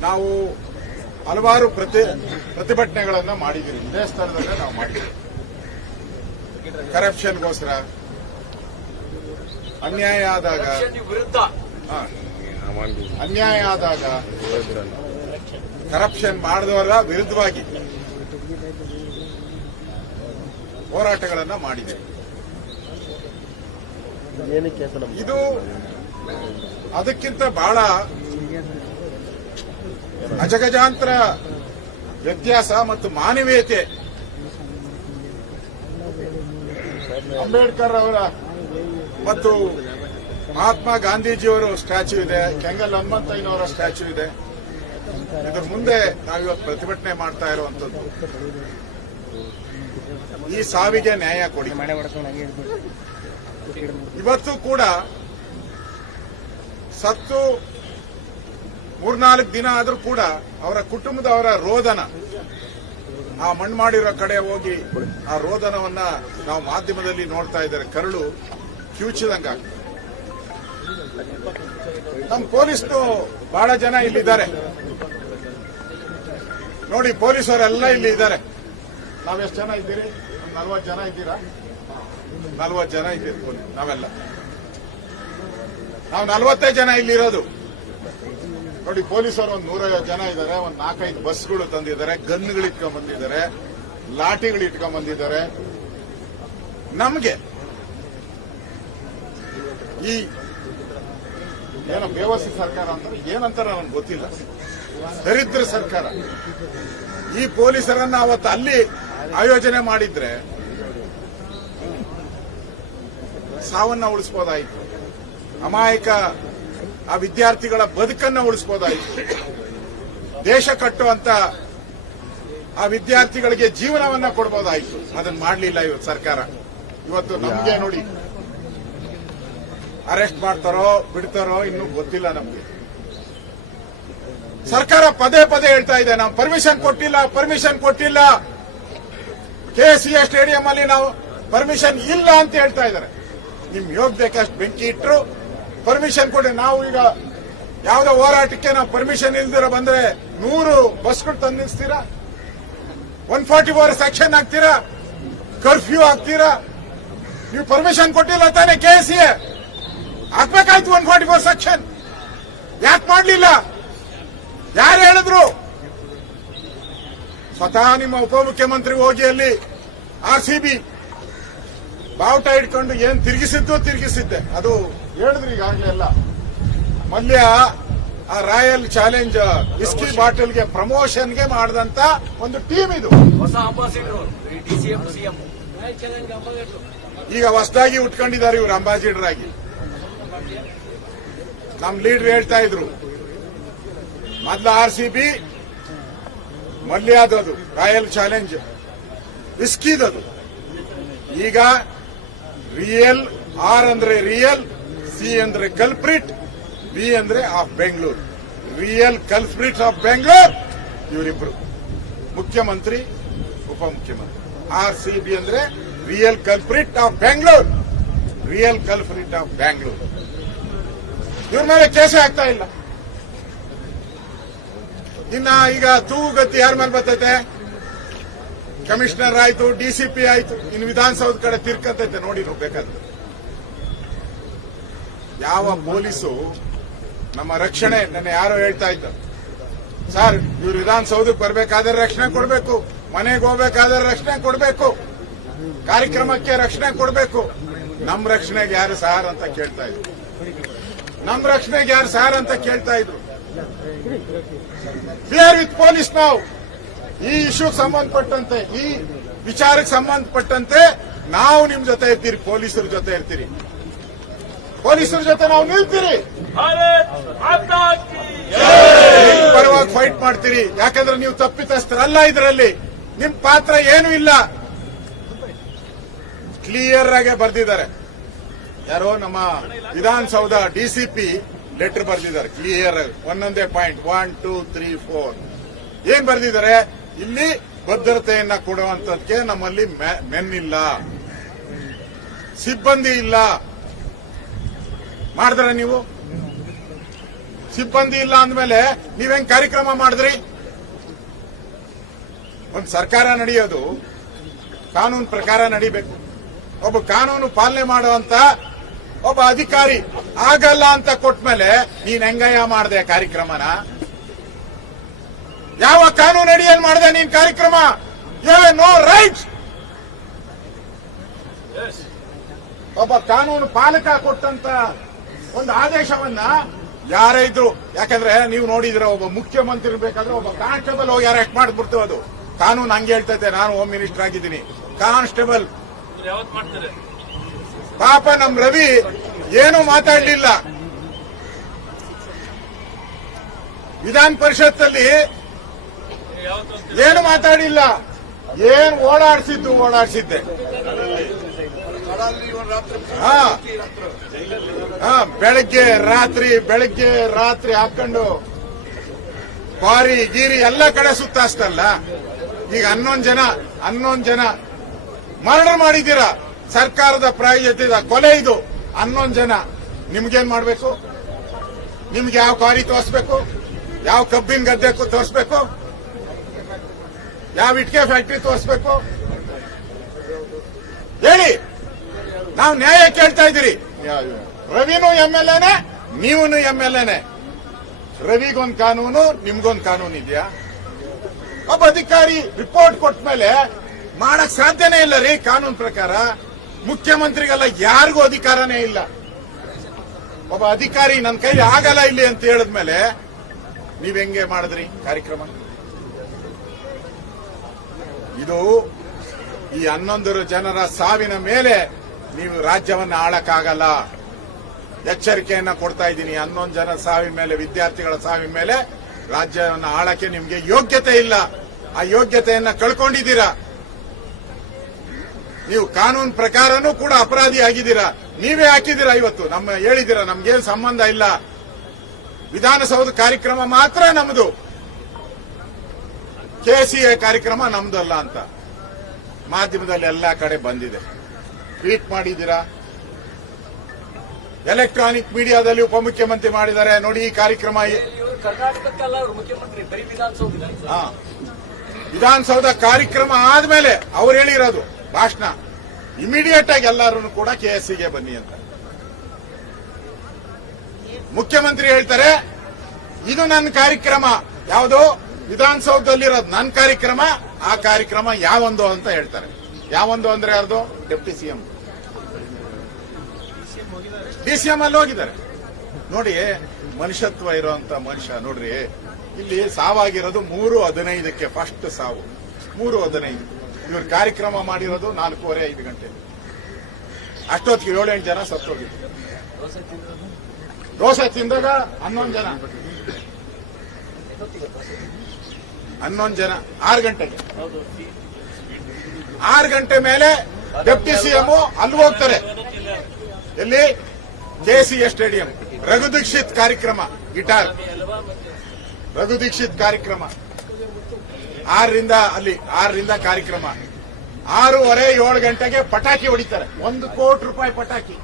ನಾವು ಹಲವಾರು ಪ್ರತಿ ಪ್ರತಿಭಟನೆಗಳನ್ನು ಮಾಡಿದ್ದೀವಿ. ಇದೇ ಸ್ಥಳದಲ್ಲೇ ನಾವು ಮಾಡಿದ್ದೀವಿ. ಕರಪ್ಷನ್ಗೋಸ್ಕರ ಅನ್ಯಾಯ ಆದಾಗ ವಿರುದ್ಧ. ಹಾ, ಅನ್ಯಾಯ ಆದಾಗ ಕರಪ್ಷನ್ ಮಾಡಿದವರ ವಿರುದ್ಧವಾಗಿ ಹೋರಾಟಗಳನ್ನು ಮಾಡಿದೆ ಇದು ಅದಕ್ಕಿಂತ ಬಹಳ ಅಜಗಜಾಂತರ ವ್ಯತ್ಯಾಸ ಮತ್ತು ಮಾನವೀಯತೆ. ಅಂಬೇಡ್ಕರ್ ಅವರ ಮತ್ತು ಮಹಾತ್ಮ ಗಾಂಧೀಜಿಯವರ ಸ್ಟ್ಯಾಚ್ಯೂ ಇದೆ, ಕೆಂಗಲ್ ಹನುಮಂತಯ್ಯನವರ ಸ್ಟ್ಯಾಚ್ಯೂ ಇದೆ. ಇದ್ರ ಮುಂದೆ ನಾವಿವತ್ತು ಪ್ರತಿಭಟನೆ ಮಾಡ್ತಾ ಇರುವಂತದ್ದು ಈ ಸಾವಿಗೆ ನ್ಯಾಯ ಕೊಡಿ. ಇವತ್ತು ಕೂಡ ಸತ್ತು ಮೂರ್ನಾಲ್ಕು ದಿನ ಆದರೂ ಕೂಡ ಅವರ ಕುಟುಂಬದವರ ರೋದನ, ಆ ಮಣ್ಣು ಮಾಡಿರೋ ಕಡೆ ಹೋಗಿ ಆ ರೋದನವನ್ನ ನಾವು ಮಾಧ್ಯಮದಲ್ಲಿ ನೋಡ್ತಾ ಇದ್ದಾರೆ. ಕರಳು ಕ್ಯೂಚಿದಂಗಾಗ್ತದೆ ನಮ್ಮ ಪೊಲೀಸ್ನು ಬಹಳ ಜನ ಇಲ್ಲಿದ್ದಾರೆ. ನೋಡಿ, ಪೊಲೀಸರೆಲ್ಲ ಇಲ್ಲಿ ಇದ್ದಾರೆ ನಾವೆಷ್ಟು ಜನ ಇದ್ದೀರಿ? ನಲ್ವತ್ತು ಜನ ಇದ್ದೀರಾ? ನಲ್ವತ್ತು ಜನ ಇದ್ದೀರಿ ನಾವೆಲ್ಲ. ನಾವು ನಲ್ವತ್ತೇ ಜನ ಇಲ್ಲಿರೋದು. ನೋಡಿ, ಪೊಲೀಸರು ಒಂದು ನೂರೈವತ್ತು ಜನ ಇದ್ದಾರೆ ಒಂದು ನಾಲ್ಕೈದು ಬಸ್ಗಳು ತಂದಿದ್ದಾರೆ, ಗನ್ಗಳು ಇಟ್ಕೊಂಡ್ ಬಂದಿದ್ದಾರೆ ಲಾಠಿಗಳು ಇಟ್ಕೊಂಡ್ ಬಂದಿದ್ದಾರೆ ನಮಗೆ ಈ ಏನೋ ಬೇವಸಿ ಸರ್ಕಾರ ಅಂತ ಏನಂತಾರ ನನಗೆ ಗೊತ್ತಿಲ್ಲ. ದರಿದ್ರ ಸರ್ಕಾರ. ಈ ಪೊಲೀಸರನ್ನ ಅವತ್ತು ಅಲ್ಲಿ ಆಯೋಜನೆ ಮಾಡಿದ್ರೆ ಸಾವನ್ನ ಉಳಿಸ್ಬೋದಾಯಿತು. ಅಮಾಯಕ ಆ ವಿದ್ಯಾರ್ಥಿಗಳ ಬದುಕನ್ನು ಉಳಿಸ್ಬೋದಾಯಿತು. ದೇಶ ಕಟ್ಟುವಂತ ಆ ವಿದ್ಯಾರ್ಥಿಗಳಿಗೆ ಜೀವನವನ್ನ ಕೊಡಬಹುದಾಯಿತು ಅದನ್ನ ಮಾಡಲಿಲ್ಲ ಇವತ್ತು ಸರ್ಕಾರ. ಇವತ್ತು ನಮಗೆ ನೋಡಿ, ಅರೆಸ್ಟ್ ಮಾಡ್ತಾರೋ, ಬಿಡ್ತಾರೋ ಇನ್ನು ಗೊತ್ತಿಲ್ಲ ನಮಗೆ. ಸರ್ಕಾರ ಪದೇ ಪದೇ ಹೇಳ್ತಾ ಇದೆ, ನಾವು ಪರ್ಮಿಷನ್ ಕೊಟ್ಟಿಲ್ಲ ಪರ್ಮಿಷನ್ ಕೊಟ್ಟಿಲ್ಲ. ಕೆಸಿಎ ಸ್ಟೇಡಿಯಂ ಅಲ್ಲಿ ನಾವು ಪರ್ಮಿಷನ್ ಇಲ್ಲ ಅಂತ ಹೇಳ್ತಾ ಇದ್ದಾರೆ. ನಿಮ್ ಬೇಕಷ್ಟು ಬೆಂಕಿ ಇಟ್ಟರು ಪರ್ಮಿಷನ್ ಕೊಡಿ. ನಾವು ಈಗ ಯಾವುದೋ ಹೋರಾಟಕ್ಕೆ ನಾವು ಪರ್ಮಿಷನ್ ಇಲ್ದಿರ ಬಂದ್ರೆ ನೂರು ಬಸ್ಗಳು ತಂದಿಸ್ತೀರಾ ಒನ್ ಫಾರ್ಟಿ ಫೋರ್ ಸೆಕ್ಷನ್ ಹಾಕ್ತೀರಾ? ಕರ್ಫ್ಯೂ ಹಾಕ್ತೀರಾ? ನೀವು ಪರ್ಮಿಷನ್ ಕೊಟ್ಟಿಲ್ಲ ತಾನೇ ಕೆಎಸಿ ಹಾಕ್ಬೇಕಾಯ್ತು ಒನ್ ಫಾರ್ಟಿ ಫೋರ್ ಸೆಕ್ಷನ್ ಯಾಕೆ ಮಾಡ್ಲಿಲ್ಲ? ಯಾರು ಹೇಳಿದ್ರು? ಸ್ವತಃ ನಿಮ್ಮ ಉಪಮುಖ್ಯಮಂತ್ರಿ ಹೋಗಿ ಅಲ್ಲಿ ಆರ್ ಸಿ ಬಿ ಬಾವುಟ ಇಟ್ಕೊಂಡು ಏನ್ ತಿರುಗಿಸಿದ್ದು ತಿರುಗಿಸಿದ್ದೆ. ಅದು ಹೇಳಿದ್ರಿ ಈಗಾಗಲೇ ಎಲ್ಲ. ಮಲ್ಯ ಆ ರಾಯಲ್ ಚಾಲೆಂಜ್ ವಿಸ್ಕಿ ಬಾಟಲ್ಗೆ ಪ್ರಮೋಷನ್ಗೆ ಮಾಡಿದಂತ ಒಂದು ಟೀಮ್ ಇದು. ಹೊಸ ಈಗ ಹೊಸದಾಗಿ ಉಟ್ಕೊಂಡಿದ್ದಾರೆ ಇವರು ಅಂಬಾಸಿಡರ್ ಆಗಿ ನಮ್ ಲೀಡರ್ ಹೇಳ್ತಾ ಇದ್ರು. ಮೊದ್ಲು ಆರ್ ಸಿ ಬಿ ಮಲ್ಯಾದದು ರಾಯಲ್ ಚಾಲೆಂಜ್. ವಿಸ್ಕಿದದು ಈಗ ರಿಯಲ್ ಆರ್ ಅಂದ್ರೆ ರಿಯಲ್ ಸಿ ಅಂದ್ರೆ ಕಲ್ಪ್ರಿಟ್ ಬಿ ಅಂದ್ರೆ of Bengaluru. Real culprit of Bengaluru ಇವರಿಬ್ರು. ಮುಖ್ಯಮಂತ್ರಿ, ಉಪಮುಖ್ಯಮಂತ್ರಿ. ಆರ್ ಸಿ ಬಿ ಅಂದ್ರೆ real culprit of Bengaluru real culprit of Bengaluru ಇವ್ರ ಮೇಲೆ ಕೇಸೇ ಆಗ್ತಾ ಇಲ್ಲ. ಇನ್ನ ಈಗ ತೂಗತಿ ಯಾರ ಮೇಲೆ ಬರ್ತೈತೆ? ಕಮಿಷನರ್ ಆಯ್ತು ಡಿಸಿಪಿ ಆಯ್ತು. ಇನ್ನು ವಿಧಾನಸೌಧ ಕಡೆ ತಿರ್ಕತೈತೆ, ನೋಡಿ ಬೇಕಾದ್ರೆ. ಯಾವ ಪೊಲೀಸು ನಮ್ಮ ರಕ್ಷಣೆ ನನ್ನ ಯಾರೋ ಹೇಳ್ತಾ ಇದ್ದ. ಸರ್, ಇವ್ರು ವಿಧಾನಸೌಧಕ್ಕೆ ಬರಬೇಕಾದ್ರೆ ರಕ್ಷಣೆ ಕೊಡಬೇಕು, ಮನೆಗೆ ಹೋಗ್ಬೇಕಾದ್ರೆ ರಕ್ಷಣೆ ಕೊಡಬೇಕು, ಕಾರ್ಯಕ್ರಮಕ್ಕೆ ರಕ್ಷಣೆ ಕೊಡಬೇಕು. ನಮ್ಮ ರಕ್ಷಣೆಗೆ ಯಾರು ಸಾರ್ ಅಂತ ಕೇಳ್ತಾ ಇದ್ರು. ನಮ್ಮ ರಕ್ಷಣೆಗೆ ಯಾರು ಸಾರ್ ಅಂತ ಕೇಳ್ತಾ ಇದ್ರು. ಫಿಯರ್ ವಿತ್ ಪೊಲೀಸ್ ನಾವು ಈ ಇಶ್ಯೂಗೆ ಸಂಬಂಧಪಟ್ಟಂತೆ, ಈ ವಿಚಾರಕ್ಕೆ ಸಂಬಂಧಪಟ್ಟಂತೆ ನಾವು ನಿಮ್ ಜೊತೆ ಇರ್ತೀರಿ, ಪೊಲೀಸರ ಜೊತೆ ಇರ್ತೀರಿ. ಪೊಲೀಸರ ಜೊತೆ ನಾವು ನಿಲ್ತೀರಿ ಪರವಾಗಿ ಫೈಟ್ ಮಾಡ್ತೀರಿ. ಯಾಕಂದ್ರೆ ನೀವು ತಪ್ಪಿತಸ್ಥರಲ್ಲ ಇದರಲ್ಲಿ. ನಿಮ್ ಪಾತ್ರ ಏನು ಇಲ್ಲ. ಕ್ಲಿಯರ್ ಆಗಿ ಬರ್ದಿದ್ದಾರೆ. ಯಾರೋ ನಮ್ಮ ವಿಧಾನಸೌಧ ಡಿಸಿಪಿ ಲೆಟರ್ ಬರ್ದಿದ್ದಾರೆ. ಕ್ಲಿಯರ್ ಆಗಿ. ಒಂದೊಂದೇ point one two three four ಏನ್ ಬರ್ದಿದ್ದಾರೆ? ಇಲ್ಲಿ ಭದ್ರತೆಯನ್ನ ಕೊಡುವಂತದಕ್ಕೆ ನಮ್ಮಲ್ಲಿ ಮೆನ್ ಇಲ್ಲ. ಸಿಬ್ಬಂದಿ ಇಲ್ಲ. ಮಾಡಿದ್ರೆ ನೀವು? ಸಿಬ್ಬಂದಿ ಇಲ್ಲ ಅಂದ್ಮೇಲೆ ನೀವ್ ಹೆಂಗ್ ಕಾರ್ಯಕ್ರಮ ಮಾಡಿದ್ರಿ? ಒಂದ್ ಸರ್ಕಾರ ನಡೆಯೋದು ಕಾನೂನು ಪ್ರಕಾರ ನಡಿಬೇಕು. ಒಬ್ಬ ಕಾನೂನು ಪಾಲನೆ ಮಾಡುವಂತ ಒಬ್ಬ ಅಧಿಕಾರಿ ಆಗಲ್ಲ ಅಂತ ಕೊಟ್ಟ ಮೇಲೆ ನೀನ್ ಹೆಂಗಯ್ಯ ಮಾಡಿದೆ ಕಾರ್ಯಕ್ರಮನ? ಯಾವ ಕಾನೂನು ಅಡಿಯಲ್ಲಿ ಮಾಡಿದೆ ನೀನ್ ಕಾರ್ಯಕ್ರಮ? ಯು ನೋ ರೈಟ್ ಒಬ್ಬ ಕಾನೂನು ಪಾಲಕ ಕೊಟ್ಟಂತ ಒಂದು ಆದೇಶವನ್ನ ಯಾರೇ ಇದ್ರು. ಯಾಕಂದ್ರೆ ನೀವು ನೋಡಿದ್ರೆ ಒಬ್ಬ ಮುಖ್ಯಮಂತ್ರಿ ಬೇಕಾದ್ರೆ ಒಬ್ಬ ಕಾನ್ಸ್ಟೇಬಲ್ ಹೋಗಿ ಅರೆಸ್ಟ್ ಮಾಡಿಬಿಡ್ತೇವೆ ಅದು. ಕಾನೂನು ಹಂಗೆ ಹೇಳ್ತೈತೆ ನಾನು ಹೋಮ್ ಮಿನಿಸ್ಟರ್ ಆಗಿದ್ದೀನಿ. ಕಾನ್ಸ್ಟೇಬಲ್. ಪಾಪ ನಮ್ ರವಿ ಏನು ಮಾತಾಡಲಿಲ್ಲ. ವಿಧಾನ ಪರಿಷತ್ತಲ್ಲಿ ಏನು ಮಾತಾಡಿಲ್ಲ. ಏನ್ ಓಡಾಡಿಸಿದ್ದು ಓಡಾಡಿಸಿದ್ದೆ. ಹಾ. ಬೆಳಗ್ಗೆ ರಾತ್ರಿ ಬೆಳಗ್ಗೆ ರಾತ್ರಿ ಹಾಕೊಂಡು ಬಾರಿ, ಗೀರಿ ಎಲ್ಲ ಕಡೆ ಸುತ್ತಾಸ್ತಲ್ಲ ಈಗ ಹನ್ನೊಂದು ಜನ ಹನ್ನೊಂದು ಜನ ಮರ್ಡರ್ ಮಾಡಿದ್ದೀರಾ? ಸರ್ಕಾರದ ಪ್ರಾಯೋಜಿತ ಕೊಲೆ ಇದು. ಹನ್ನೊಂದು ಜನ. ನಿಮ್ಗೇನ್ ಮಾಡಬೇಕು? ನಿಮ್ಗೆ ಯಾವ ಕ್ವಾರಿ ತೋರಿಸ್ಬೇಕು? ಯಾವ ಕಬ್ಬಿನ ಗದ್ದೆ ತೋರಿಸ್ಬೇಕು? ಯಾವ ಇಟ್ಕೆ ಫ್ಯಾಕ್ಟ್ರಿ ತೋರಿಸ್ಬೇಕು? ಹೇಳಿ. ನಾವು ನ್ಯಾಯ ಕೇಳ್ತಾ ಇದ್ದೀರಿ. ರವಿನೂ ಎಂ ಎಲ್ ಎನೆ ನೀವೂ ಎಂ ಎಲ್ ಎನೆ ರವಿಗೊಂದು ಕಾನೂನು, ನಿಮ್ಗೊಂದು ಕಾನೂನು ಇದೆಯಾ? ಒಬ್ಬ ಅಧಿಕಾರಿ ರಿಪೋರ್ಟ್ ಕೊಟ್ಟ ಮೇಲೆ ಮಾಡಕ್ ಸಾಧ್ಯನೇ ಇಲ್ಲ ರೀ ಕಾನೂನು ಪ್ರಕಾರ. ಮುಖ್ಯಮಂತ್ರಿಗೆಲ್ಲ ಯಾರಿಗೂ ಅಧಿಕಾರನೇ ಇಲ್ಲ. ಒಬ್ಬ ಅಧಿಕಾರಿ ನನ್ನ ಕೈಲಿ ಆಗಲ್ಲ ಇಲ್ಲಿ ಅಂತ ಹೇಳಿದ್ಮೇಲೆ ನೀವ್ ಹೆಂಗೆ ಮಾಡಿದ್ರಿ ಕಾರ್ಯಕ್ರಮ? ಇದು ಈ ಹನ್ನೊಂದು ಜನರ ಸಾವಿನ ಮೇಲೆ ನೀವು ರಾಜ್ಯವನ್ನ ಆಳಕ್ಕಾಗಲ್ಲ. ಎಚ್ಚರಿಕೆಯನ್ನ ಕೊಡ್ತಾ ಇದ್ದೀನಿ. ಹನ್ನೊಂದು ಜನ ಸಾವಿನ ಮೇಲೆ, ವಿದ್ಯಾರ್ಥಿಗಳ ಸಾವಿನ ಮೇಲೆ ರಾಜ್ಯವನ್ನು ಆಳಕ್ಕೆ ನಿಮಗೆ ಯೋಗ್ಯತೆ ಇಲ್ಲ. ಆ ಯೋಗ್ಯತೆಯನ್ನ ಕಳ್ಕೊಂಡಿದ್ದೀರಾ? ನೀವು ಕಾನೂನು ಪ್ರಕಾರನೂ ಕೂಡ ಅಪರಾಧಿ ಆಗಿದ್ದೀರಾ? ನೀವೇ ಹಾಕಿದ್ದೀರಾ ಇವತ್ತು? ನಮ್ಮ ಹೇಳಿದ್ದೀರಾ, ನಮ್ಗೇನು ಸಂಬಂಧ ಇಲ್ಲ. ವಿಧಾನಸೌಧ ಕಾರ್ಯಕ್ರಮ ಮಾತ್ರ ನಮ್ದು. ಕೆಸಿಎ ಕಾರ್ಯಕ್ರಮ ನಮ್ದಲ್ಲ ಅಂತ. ಮಾಧ್ಯಮದಲ್ಲಿ ಎಲ್ಲ ಕಡೆ ಬಂದಿದೆ. ಟ್ವೀಟ್ ಮಾಡಿದ್ದೀರಾ? ಎಲೆಕ್ಟ್ರಾನಿಕ್ ಮೀಡಿಯಾದಲ್ಲಿ ಉಪಮುಖ್ಯಮಂತ್ರಿ ಮಾಡಿದ್ದಾರೆ. ನೋಡಿ ಈ ಕಾರ್ಯಕ್ರಮ. ವಿಧಾನಸೌಧ ಕಾರ್ಯಕ್ರಮ ಆದ್ಮೇಲೆ ಅವ್ರು ಹೇಳಿರೋದು ಭಾಷಣ. ಇಮಿಡಿಯೇಟ್ ಆಗಿ ಎಲ್ಲರೂ ಕೂಡ ಕೆಎಸ್ಸಿಗೆ ಬನ್ನಿ ಅಂತ. ಮುಖ್ಯಮಂತ್ರಿ ಹೇಳ್ತಾರೆ ಇದು ನನ್ನ ಕಾರ್ಯಕ್ರಮ. ಯಾವುದು? ವಿಧಾನಸೌಧದಲ್ಲಿರೋದು ನನ್ನ ಕಾರ್ಯಕ್ರಮ ಆ ಕಾರ್ಯಕ್ರಮ ಯಾವೊಂದು ಅಂತ ಹೇಳ್ತಾರೆ. ಯಾವೊಂದು ಅಂದ್ರೆ ಯಾರ್ದು? ಡೆಪ್ಟಿ ಸಿಎಂ ಡಿಸಿಎಂ ಅಲ್ಲಿ ಹೋಗಿದ್ದಾರೆ. ನೋಡಿ, ಮನುಷ್ಯತ್ವ ಇರುವಂತ ಮನುಷ್ಯ, ನೋಡ್ರಿ, ಇಲ್ಲಿ ಸಾವಾಗಿರೋದು ಮೂರು ಹದಿನೈದಕ್ಕೆ ಫಸ್ಟ್ ಸಾವು. ಮೂರು ಹದಿನೈದು. ಇವ್ರ ಕಾರ್ಯಕ್ರಮ ಮಾಡಿರೋದು ನಾಲ್ಕೂವರೆ ಐದು ಗಂಟೆ. ಅಷ್ಟೊತ್ತಿಗೆ ಏಳೆಂಟು ಜನ ಸತ್ತೋಗಿದ್ರು. ದೋಸೆ ತಿಂದಾಗ ಹನ್ನೊಂದು ಜನ. ಹನ್ನೊಂದು ಜನ. ಆರು ಗಂಟೆಗೆ. ಆರು ಗಂಟೆ ಮೇಲೆ ಡೆಪ್ಟಿ ಸಿಎಂ ಅಲ್ಲಿ ಹೋಗ್ತಾರೆ. ಎಲ್ಲಿ ಕೆಸಿಎ ಸ್ಟೇಡಿಯಂ. ರಘು ದೀಕ್ಷಿತ್ ಕಾರ್ಯಕ್ರಮ, ಗಿಟಾರ್. ರಘು ದೀಕ್ಷಿತ್ ಕಾರ್ಯಕ್ರಮ. ಆರರಿಂದ ಅಲ್ಲಿ, ಆರರಿಂದ ಕಾರ್ಯಕ್ರಮ. ಆರೂವರೆ ಏಳು ಗಂಟೆಗೆ ಪಟಾಕಿ ಹೊಡಿತಾರೆ. ಒಂದು ಕೋಟಿ ರೂಪಾಯಿ ಪಟಾಕಿ.